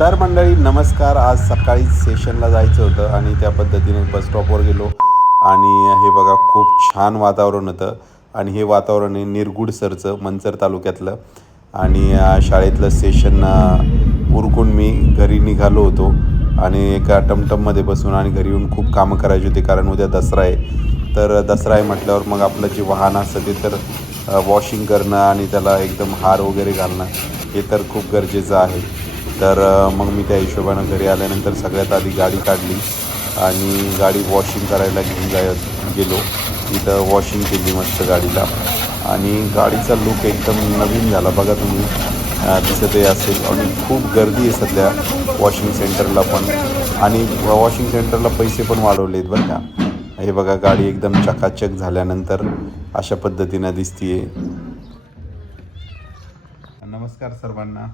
तर मंडळी नमस्कार. आज सकाळी सेशनला जायचं होतं आणि त्या पद्धतीने बस स्टॉपवर गेलो. आणि हे बघा खूप छान वातावरण होतं. आणि हे वातावरण आहे निरगुड सरचं मंचर तालुक्यातलं. आणि शाळेतलं सेशन उरकून मी घरी निघालो होतो. आणि एका टमटममध्ये बसून आणि घरी येऊन खूप कामं करायची होती कारण उद्या दसरा आहे. तर दसरा आहे म्हटल्यावर मग आपलं जे वाहन असतं ते तर वॉशिंग करणं आणि त्याला एकदम हार वगैरे घालणं हे तर खूप गरजेचं आहे. तर मग मी त्या हिशोबानं घरी आल्यानंतर सगळ्यात आधी गाडी काढली आणि गाडी वॉशिंग करायला घेऊन जाय गेलो. तिथं वॉशिंग केली मस्त गाडीला. आणि गाडीचा लुक एकदम नवीन झाला. बघा तुम्ही दिसतही असेल. आणि खूप गर्दी आहे सध्या वॉशिंग सेंटरला पण. आणि वॉशिंग सेंटरला पैसे पण वाढवले आहेत बरं का. हे बघा गाडी एकदम चकाचक झाल्यानंतर अशा पद्धतीनं दिसतीये. नमस्कार सर्वांना.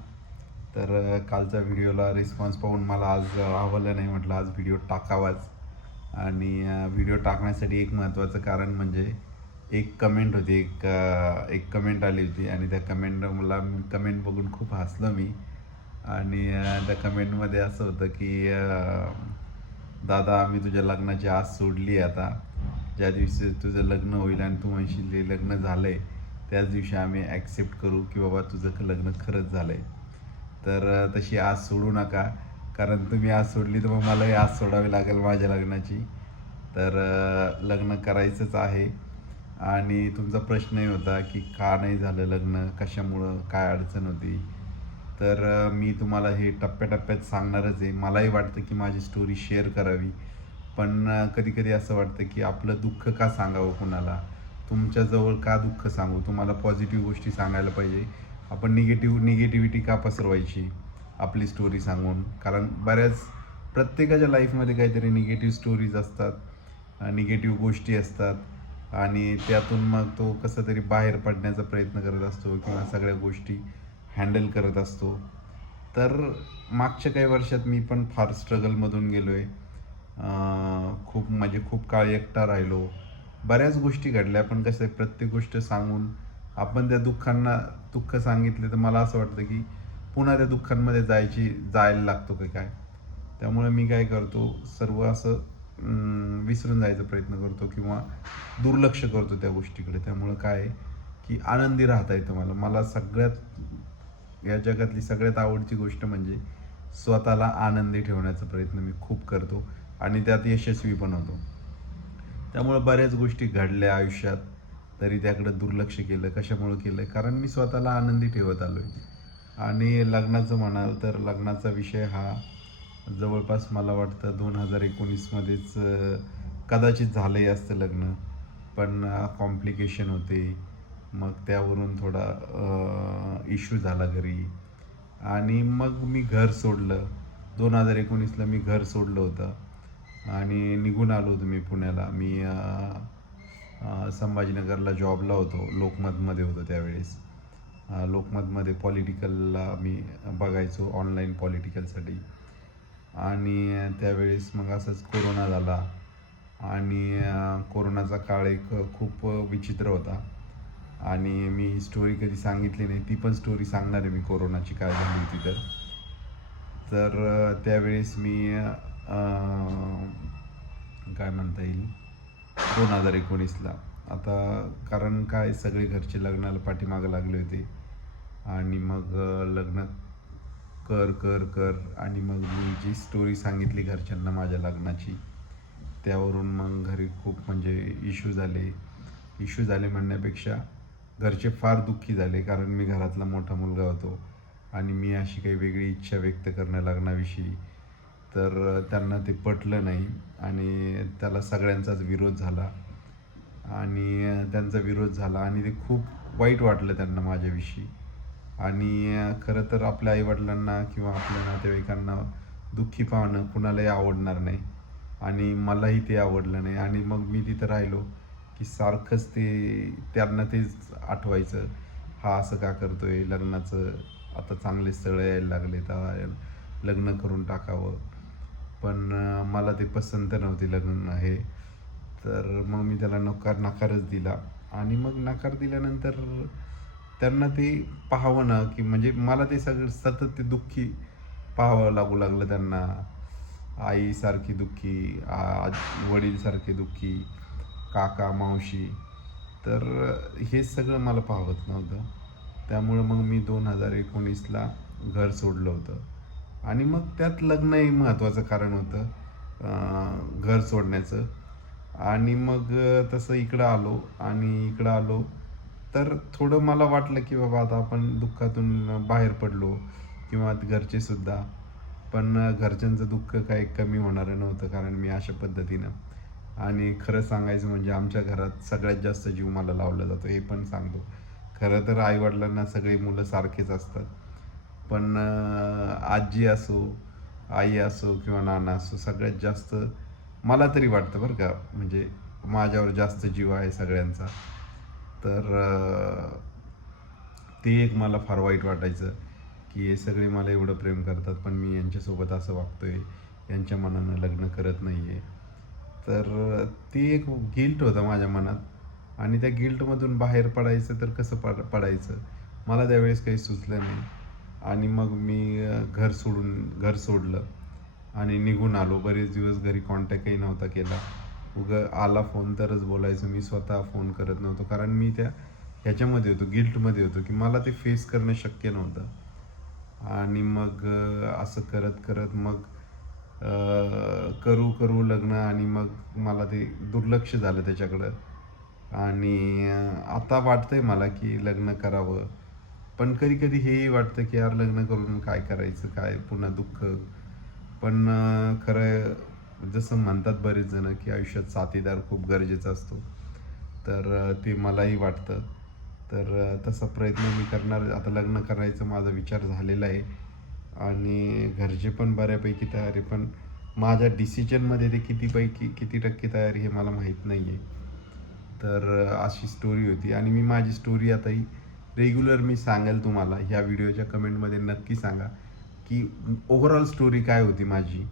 तर कालच्या व्हिडिओला रिस्पॉन्स पाहून मला आज आवडलं नाही म्हटलं आज व्हिडिओ टाकावाच. आणि व्हिडिओ टाकण्यासाठी एक महत्त्वाचं कारण म्हणजे एक कमेंट होती एक एक कमेंट आली होती आणि त्या कमेंट मला कमेंट बघून खूप हसलो मी. आणि त्या कमेंटमध्ये असं होतं की दादा आम्ही तुझ्या लग्नाची आज सोडली आहे आता. ज्या दिवशी तुझं लग्न होईल आणि तू म्हणशील ते लग्न झालं आहे त्याच दिवशी आम्ही ॲक्सेप्ट करू की बाबा तुझं लग्न खरंच झालं आहे तर तशी आज सोडू नका. कारण तुम्ही आज सोडली तर मग मलाही आज सोडावी लागेल माझ्या लग्नाची. तर लग्न करायचंच आहे. आणि तुमचा प्रश्नही होता की का नाही झालं लग्न? कशामुळं? काय अडचण होती? तर मी तुम्हाला हे टप्प्याटप्प्यात सांगणारच आहे. मलाही वाटतं की माझी स्टोरी शेअर करावी. पण कधी कधी असं वाटतं की आपलं दुःख का सांगावं कुणाला? तुमच्याजवळ का दुःख सांगू? तुम्हाला पॉझिटिव्ह गोष्टी सांगायला पाहिजे. आपण निगेटिव्ह निगेटिव्हिटी का पसरवायची? आपली स्टोरी सांगून. कारण बऱ्याच प्रत्येकाच्या लाईफमध्ये काहीतरी निगेटिव्ह स्टोरीज असतात निगेटिव्ह गोष्टी असतात. आणि त्यातून मग तो कसं तरी बाहेर पडण्याचा प्रयत्न करत असतो किंवा सगळ्या गोष्टी हँडल करत असतो. तर मागच्या काही वर्षात मी पण फार स्ट्रगलमधून गेलो आहे खूप म्हणजे खूप काळ एकटा राहिलो. बऱ्याच गोष्टी घडल्या पण कसं आहे प्रत्येक गोष्ट सांगून आपण त्या दुःखांना दुःख सांगितले तर मला असं वाटतं की पुन्हा त्या दुःखांमध्ये जायची जायला लागतो की काय? त्यामुळे मी काय करतो सर्व असं विसरून जायचा प्रयत्न करतो किंवा दुर्लक्ष करतो त्या गोष्टीकडे. त्यामुळं काय आहे की आनंदी राहता येतं मला. मला सगळ्यात या जगातली सगळ्यात आवडती गोष्ट म्हणजे स्वतःला आनंदी ठेवण्याचा प्रयत्न मी खूप करतो आणि त्यात यशस्वी पण होतो. त्यामुळे बऱ्याच गोष्टी घडल्या आयुष्यात. तरी त्याकडं दुर्लक्ष केलं कशामुळं केलं? कारण मी स्वतःला आनंदी ठेवत आलो आहे आणि लग्नाचं म्हणाल तर लग्नाचा विषय हा जवळपास मला वाटतं दोन हजार एकोणीसमध्येच कदाचित झालंही असतं लग्न. पण कॉम्प्लिकेशन होते. मग त्यावरून थोडा इश्यू झाला घरी. आणि मग मी घर सोडलं. दोन हजार एकोणीसला मी घर सोडलं होतं. आणि निघून आलो होतो मी पुण्याला. मी संभाजीनगरला जॉबला होतो. लोकमतमध्ये होतो त्यावेळेस. लोकमतमध्ये पॉलिटिकलला मी बघायचो ऑनलाईन पॉलिटिकलसाठी आणि त्यावेळेस मग असंच कोरोना झाला. आणि कोरोनाचा काळ एक खूप विचित्र होता. आणि मी स्टोरी कधी सांगितली नाही ती पण स्टोरी सांगणार आहे मी कोरोनाची काय झाली होती तर. तर त्यावेळेस मी काय म्हणता येईल? दोन हजार एकोणीसला. आता कारण काय सगळे घरचे लग्नाला पाठीमागं लागले होते? आणि मग लग्न कर कर कर आणि मग मी जी स्टोरी सांगितली घरच्यांना माझ्या लग्नाची त्यावरून मग घरी खूप म्हणजे इश्यू झाले. इश्यू झाले म्हणण्यापेक्षा घरचे फार दुःखी झाले कारण मी घरातला मोठा मुलगा होतो आणि मी अशी काही वेगळी इच्छा व्यक्त करणं लग्नाविषयी. तर त्यांना ते पटलं नाही आणि त्याला सगळ्यांचाच विरोध झाला. आणि त्यांचा विरोध झाला आणि ते खूप वाईट वाटलं त्यांना माझ्याविषयी. आणि खरं तर आपल्या आईवडिलांना किंवा आपल्या नातेवाईकांना दुःखी पाहणं कुणालाही आवडणार नाही. आणि मलाही ते आवडलं नाही. आणि मग मी तिथं राहिलो की सारखंच ते त्यांना तेच आठवायचं हा असं का करतोय? लग्नाचं आता चांगले स्थळं यायला लागले तर लग्न करून टाकावं. पण मला ते पसंत नव्हती लग्न हे. तर मग मी त्याला नकार नकारच दिला. आणि मग नकार दिल्यानंतर त्यांना ते पाहावं ना की म्हणजे मला ते सगळं सतत ते दुःखी पाहावं लागू लागलं त्यांना. आईसारखी दुःखी आज वडीलसारखे दुःखी काका मावशी. तर हे सगळं मला पाहवत नव्हतं. त्यामुळं मग मी दोन हजार एकोणीसला घर सोडलं होतं. आणि मग त्यात लग्नही महत्त्वाचं कारण होतं घर सोडण्याचं. आणि मग तसं इकडं आलो आणि इकडं आलो तर थोडं मला वाटलं की बाबा आता आपण दुःखातून बाहेर पडलो किंवा घरचे सुद्धा. पण घरच्यांचं दुःख काही कमी होणारं नव्हतं कारण मी अशा पद्धतीनं. आणि खरं सांगायचं म्हणजे आमच्या घरात सगळ्यात जास्त जीव मला लावला जातो हे पण सांगतो. खरं तर आईवडिलांना सगळी मुलं सारखेच असतात. पण आजी असो आई असो किंवा नाना असो सगळ्यात जास्त मला तरी वाटतं बरं का म्हणजे माझ्यावर जास्त जीव आहे सगळ्यांचा. तर ते एक मला फार वाईट वाटायचं की हे सगळे मला एवढं प्रेम करतात पण मी यांच्यासोबत असं वागतोय यांच्या मनानं लग्न करत नाही आहे तर ते एक गिल्ट होता माझ्या मनात आणि त्या गिल्टमधून बाहेर पडायचं तर कसं पड पडायचं? मला त्यावेळेस काही सुचलं नाही. आणि मग मी घर सोडून घर सोडलं आणि निघून आलो. बरेच दिवस घरी कॉन्टॅक्टही नव्हता केला. उग आला फोन तरच बोलायचं. मी स्वतः फोन करत नव्हतो. कारण मी त्या ह्याच्यामध्ये होतो गिल्टमध्ये होतो की मला ते फेस करणं शक्य नव्हतं. आणि मग असं करत करत मग करू करू लग्न आणि मग मला ते दुर्लक्ष झालं त्याच्याकडं. आणि आता वाटतंय मला की लग्न करावं. पण कधी कधी हेही वाटतं की यार लग्न करून काय करायचं काय पुन्हा दुःख. पण खरं जसं म्हणतात बरेच जण की आयुष्यात साथीदार खूप गरजेचा असतो. तर ते मलाही वाटतं. तर तसा प्रयत्न मी करणार आता लग्न करायचं माझा विचार झालेला आहे. आणि घरचे पण बऱ्यापैकी तयारी पण माझ्या डिसिजनमध्ये ते कितीपैकी किती टक्के तयारी हे मला माहीत नाही आहे तर अशी स्टोरी होती. आणि मी माझी स्टोरी आताही रेग्युलर मी सांगेल तुम्हाला ह्या व्हिडिओच्या कमेंटमध्ये नक्की सांगा की ओव्हरऑल स्टोरी काय होती माझी.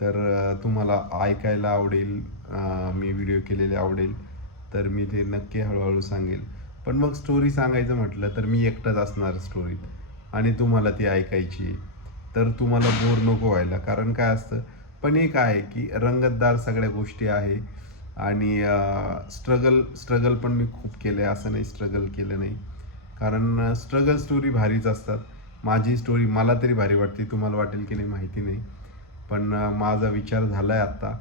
तर तुम्हाला ऐकायला आवडेल मी व्हिडिओ केलेले आवडेल तर मी ते नक्की हळूहळू सांगेल. पण मग स्टोरी सांगायचं म्हटलं तर मी एकटाच असणार स्टोरीत आणि तुम्हाला ती ऐकायची. आहे. तर तुम्हाला बोर नको व्हायला. कारण काय असतं पण एक आहे की रंगतदार सगळ्या गोष्टी आहे. आणि स्ट्रगल स्ट्रगल पण मी खूप केलं आहे असं नाही स्ट्रगल केलं नाही. कारण स्ट्रगल स्टोरी भारीच असतात. माझी स्टोरी मला तरी भारी वाटते. तुम्हाला वाटेल की नाही माहिती नाही. पण माझा विचार झाला आहे आत्ता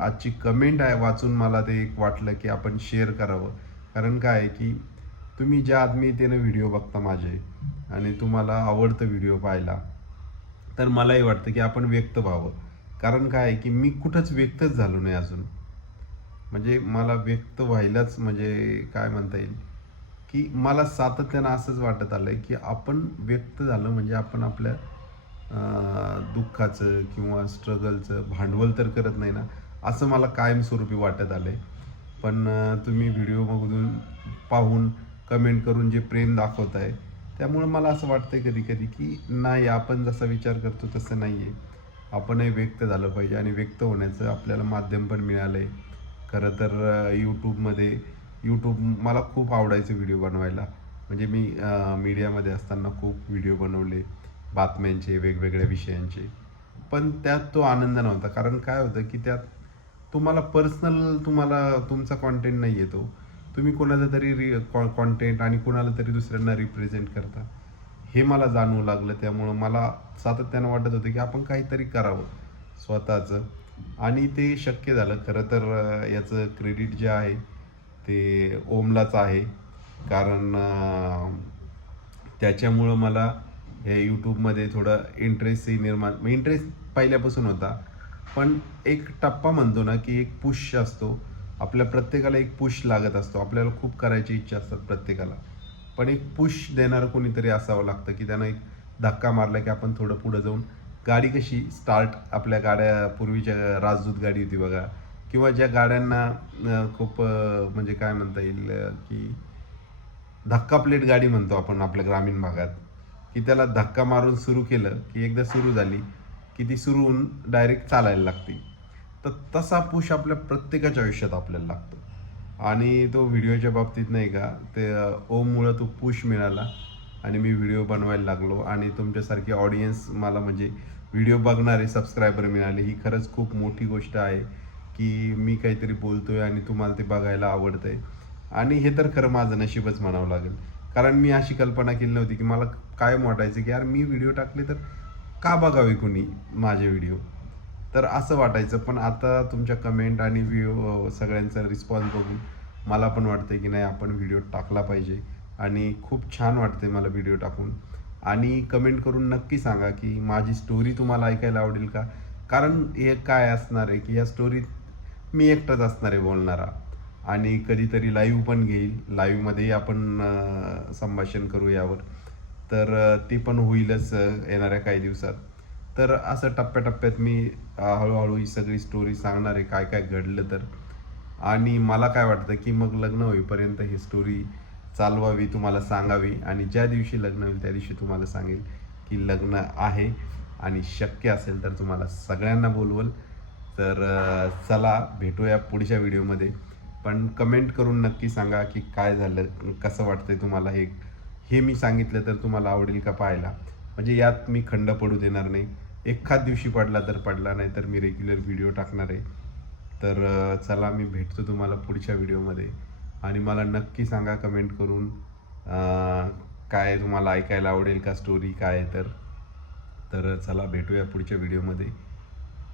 आजची कमेंट आहे वाचून मला ते एक वाटलं की आपण शेअर करावं. कारण काय आहे की तुम्ही ज्या आत्मीयतेनं व्हिडिओ बघता माझे आणि तुम्हाला आवडतं व्हिडिओ पाहायला तर मलाही वाटतं की आपण व्यक्त व्हावं. कारण काय आहे की मी कुठंच व्यक्तच झालो नाही अजून. म्हणजे मला व्यक्त व्हायलाच म्हणजे काय म्हणता येईल? की मला सातत्यानं असंच वाटत आलंय की आपण व्यक्त झालं म्हणजे आपण आपल्या दुःखाचं किंवा स्ट्रगलचं भांडवल तर करत नाही ना असं मला कायमस्वरूपी वाटत आलं आहे पण तुम्ही व्हिडिओ बघून पाहून कमेंट करून जे प्रेम दाखवत आहे त्यामुळे मला असं वाटतंय कधी कधी की नाही आपण जसा विचार करतो तसं नाही आहे आपणही व्यक्त झालं पाहिजे आणि व्यक्त होण्याचं आपल्याला माध्यम पण मिळालं आहे खरं तर यूट्यूबमध्ये यूट्यूब मला खूप आवडायचं व्हिडिओ बनवायला. म्हणजे मी मीडियामध्ये असताना खूप व्हिडिओ बनवले बातम्यांचे वेगवेगळ्या विषयांचे. पण त्यात तो आनंद नव्हता. कारण काय होतं की त्यात तुम्हाला पर्सनल तुम्हाला तुमचा कॉन्टेंट नाही येतो तुम्ही कोणाचा तरी रि कॉन्टेंट आणि कोणाला तरी दुसऱ्यांना रिप्रेझेंट करता. हे मला जाणवू लागलं. त्यामुळं मला सातत्यानं वाटत होतं की आपण काहीतरी करावं स्वतःचं. आणि ते शक्य झालं. खरं तर याचं क्रेडिट जे आहे ते ओमलाच आहे. कारण त्याच्यामुळं मला हे यूट्यूबमध्ये थोडं इंटरेस्टही निर्माण म्हणजे इंटरेस्ट पहिल्यापासून होता. पण एक टप्पा म्हणतो ना की एक पुश असतो. आपल्या प्रत्येकाला एक पुश लागत असतो. आपल्याला खूप करायची इच्छा असतात प्रत्येकाला. पण एक पुश देणारं कोणीतरी असावं लागतं की त्यांना एक धक्का मारला की आपण थोडं पुढं जाऊन गाडी कशी स्टार्ट आपल्या गाड्या पूर्वीच्या राजदूत गाडी होती बघा. किंवा ज्या गाड्यांना खूप म्हणजे काय म्हणता येईल की धक्का प्लेट गाडी म्हणतो आपण आपल्या ग्रामीण भागात की त्याला धक्का मारून सुरू केलं की एकदा सुरू झाली की ती सुरू होऊन डायरेक्ट चालायला लागते. तर तसा पुश आपल्या प्रत्येकाच्या आयुष्यात आपल्याला लागतो. आणि तो व्हिडिओच्या बाबतीत नाही का ते अं, ओममुळं तो पुश मिळाला आणि मी व्हिडिओ बनवायला लागलो आणि तुमच्यासारखे ऑडियन्स मला म्हणजे व्हिडिओ बघणारे सबस्क्रायबर मिळाले. ही खरंच खूप मोठी गोष्ट आहे. की मी काहीतरी बोलतोय आणि तुम्हाला ते बघायला आवडतंय. आणि हे तर खरं माझं नशीबच म्हणावं लागेल. कारण मी अशी कल्पना केली नव्हती की मला कायम वाटायचं की यार मी व्हिडिओ टाकले तर का बघावे कोणी माझे व्हिडिओ? तर असं वाटायचं. पण आता तुमच्या कमेंट आणि व्ह्यू सगळ्यांचा रिस्पॉन्स बघून मला पण वाटतंय की नाही आपण व्हिडिओ टाकला पाहिजे. आणि खूप छान वाटते मला व्हिडिओ टाकून. आणि कमेंट करून नक्की सांगा की माझी स्टोरी तुम्हाला ऐकायला आवडेल का? कारण हे काय असणार आहे की या स्टोरीत मी एकटाच असणार आहे बोलणारा. आणि कधीतरी लाईव्ह पण घेईल. लाईव्हमध्येही आपण संभाषण करू यावर. तर ते पण होईलच येणाऱ्या काही दिवसात. तर असं टप्प्याटप्प्यात मी हळूहळू ही सगळी स्टोरी सांगणार आहे काय काय घडलं तर. आणि मला काय वाटतं की मग लग्न होईपर्यंत ही स्टोरी चालवावी तुम्हाला सांगावी. आणि ज्या दिवशी लग्न होईल त्या दिवशी तुम्हाला सांगेल की लग्न आहे. आणि शक्य असेल तर तुम्हाला सगळ्यांना बोलवल. तर चला भेटूया पुढच्या व्हिडिओमध्ये. पण कमेंट करून नक्की सांगा की काय झालं कसं वाटतंय तुम्हाला हे? हे मी सांगितलं तर तुम्हाला आवडेल का पाहायला? म्हणजे यात मी खंड पडू देणार नाही. एखाद दिवशी पडला तर पडला नाही तर मी रेग्युलर व्हिडिओ टाकणार आहे. तर चला मी भेटतो तुम्हाला पुढच्या व्हिडिओमध्ये. आणि मला नक्की सांगा कमेंट करून काय तुम्हाला ऐकायला आवडेल का स्टोरी काय आहे तर. तर चला भेटूया पुढच्या व्हिडिओमध्ये.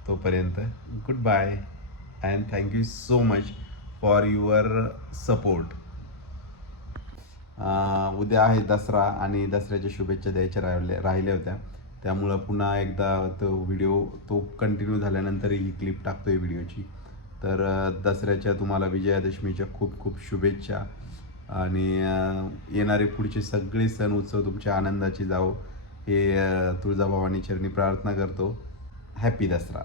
तोपर्यंत good bye and thank you so much for your support उद्या आहे दसरा आणि दसऱ्याच्या शुभेच्छा द्यायच्या राहिले राहिल्या होत्या. त्यामुळं पुन्हा एकदा तो व्हिडिओ तो कंटिन्यू झाल्यानंतर ही क्लिप आहे व्हिडिओची तर दसऱ्याच्या तुम्हाला विजयादशमीच्या खूप खूप शुभेच्छा. आणि येणारे पुढचे सगळे सण उत्सव तुमच्या आनंदाचे जावो. हे तुळजाभवानी चरणी प्रार्थना करतो. हॅपी दसरा.